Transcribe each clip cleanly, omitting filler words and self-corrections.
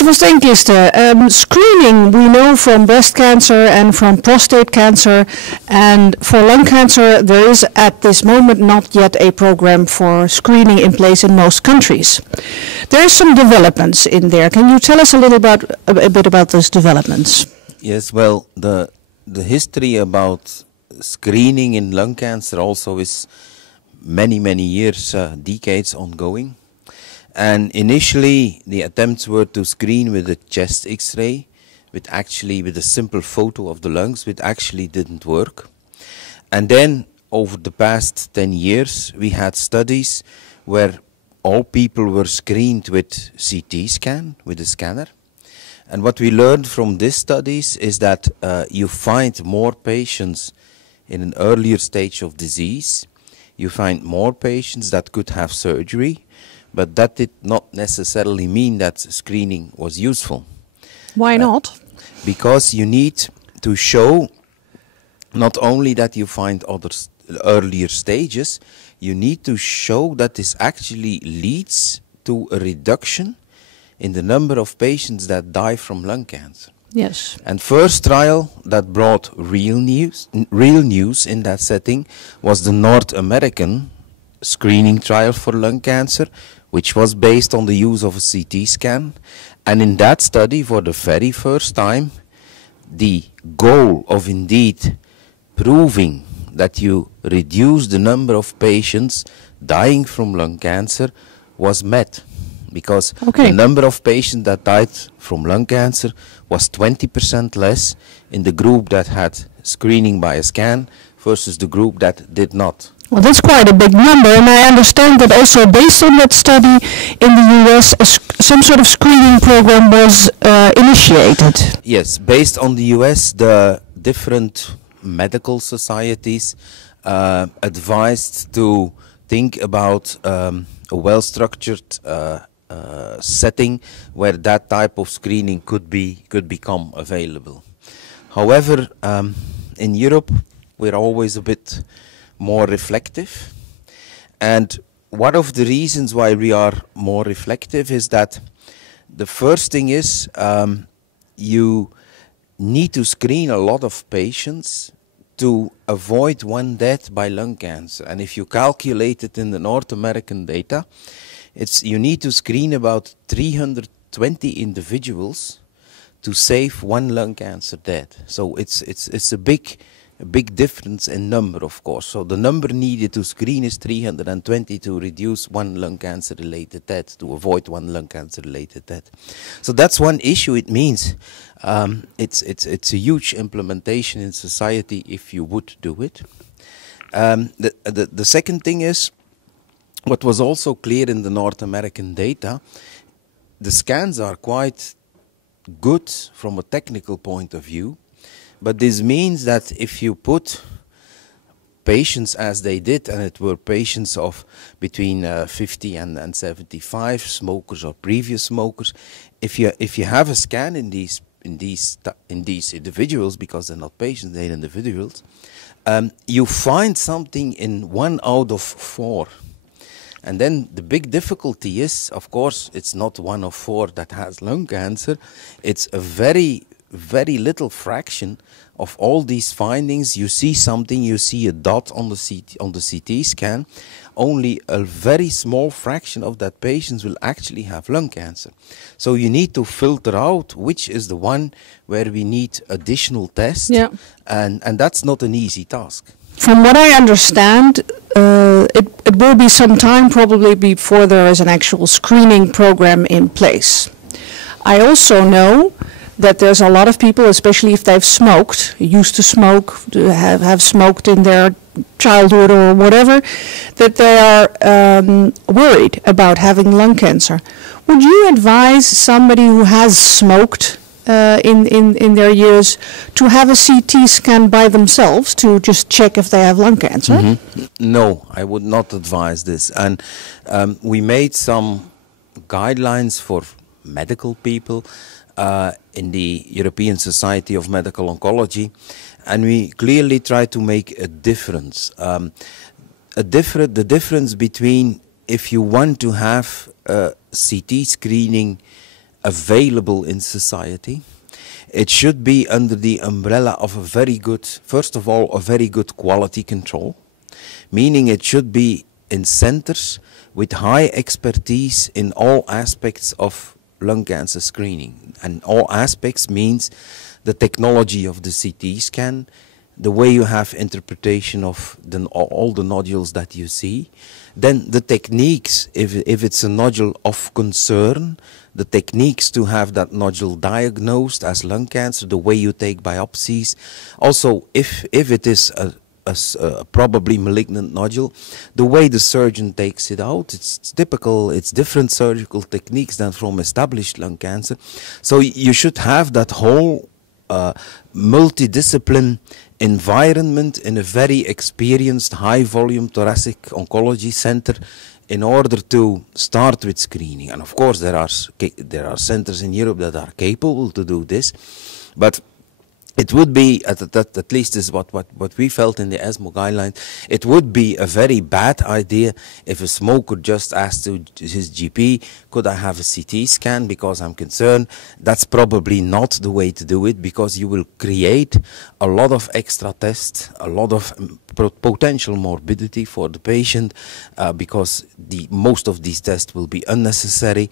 Dr. van Steenkiste, screening we know from breast cancer and from prostate cancer, and for lung cancer there is at this moment not yet a program for screening in place in most countries. There are some developments in there. Can you tell us a bit about those developments? Yes, well, the history about screening in lung cancer also is many years, decades ongoing. And initially, the attempts were to screen with a chest X-ray, with a simple photo of the lungs, which actually didn't work. And then, over the past 10 years, we had studies where all people were screened with CT scan, with a scanner. And what we learned from these studies is that you find more patients in an earlier stage of disease. You find more patients that could have surgery. But that did not necessarily mean that screening was useful. Why not? Because you need to show not only that you find other earlier stages, you need to show that this actually leads to a reduction in the number of patients that die from lung cancer. Yes. And first trial that brought real news in that setting was the North American screening trial for lung cancer, which was based on the use of a CT scan. And in that study, for the very first time, the goal of indeed proving that you reduce the number of patients dying from lung cancer was met. Because the number of patients that died from lung cancer was 20% less in the group that had screening by a scan versus the group that did not. Well, that's quite a big number, and I understand that also based on that study in the US, some sort of screening program was initiated. Yes, based on the US, the different medical societies advised to think about a well-structured setting where that type of screening could become available. However, in Europe, we're always a bit more reflective, and one of the reasons why we are more reflective is that the first thing is you need to screen a lot of patients to avoid one death by lung cancer. And if you calculate it in the North American data, you need to screen about 320 individuals to save one lung cancer death. So it's a big difference in number, of course. So the number needed to screen is 320 to reduce one lung cancer related death, to avoid one lung cancer related death. So that's one issue. It means it's a huge implementation in society if you would do it. The second thing is, what was also clear in the North American data, the scans are quite good from a technical point of view. But this means that if you put patients as they did, and it were patients of between 50 and 75, smokers or previous smokers, if you have a scan in these individuals, because they're not patients, they're individuals, you find something in 1 out of 4. And then the big difficulty is, of course, it's not 1 of 4 that has lung cancer. It's a very little fraction of all these findings. You see something, you see a dot on the CT scan. Only a very small fraction of that patients will actually have lung cancer. So you need to filter out which is the one where we need additional tests. Yeah. And that's not an easy task. From what I understand, it will be some time probably before there is an actual screening program in place. I also know that there's a lot of people, especially if they've smoked, used to smoke, have smoked in their childhood or whatever, that they are worried about having lung cancer. Would you advise somebody who has smoked in their years to have a CT scan by themselves to just check if they have lung cancer? Mm-hmm. No, I would not advise this. And we made some guidelines for medical people in the European Society of Medical Oncology, and we clearly try to make a difference. The difference between if you want to have a CT screening available in society. It should be under the umbrella of a very good, first of all, a very good quality control, meaning it should be in centers with high expertise in all aspects of lung cancer screening. And all aspects means the technology of the CT scan, the way you have interpretation of all the nodules that you see, then the techniques, if it's a nodule of concern, the techniques to have that nodule diagnosed as lung cancer, the way you take biopsies. Also, if it is a probably malignant nodule, the way the surgeon takes it out, it's typical, it's different surgical techniques than from established lung cancer. So you should have that whole multidiscipline environment in a very experienced high volume thoracic oncology center in order to start with screening. And of course there are centers in Europe that are capable to do this, but it would be, at least is what we felt in the ESMO guidelines, it would be a very bad idea if a smoker just asked to his GP, could I have a CT scan because I'm concerned? That's probably not the way to do it, because you will create a lot of extra tests, a lot of potential morbidity for the patient, because most of these tests will be unnecessary.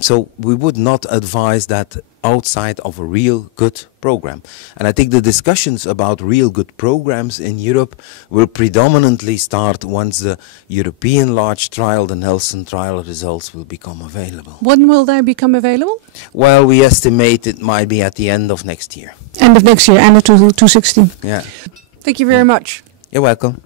So we would not advise that outside of a real good program. And I think the discussions about real good programs in Europe will predominantly start once the European large trial, the Nelson trial results will become available. When will they become available? Well, we estimate it might be at the end of next year. End of next year, end of 2016. Yeah. Thank you very much. You're welcome.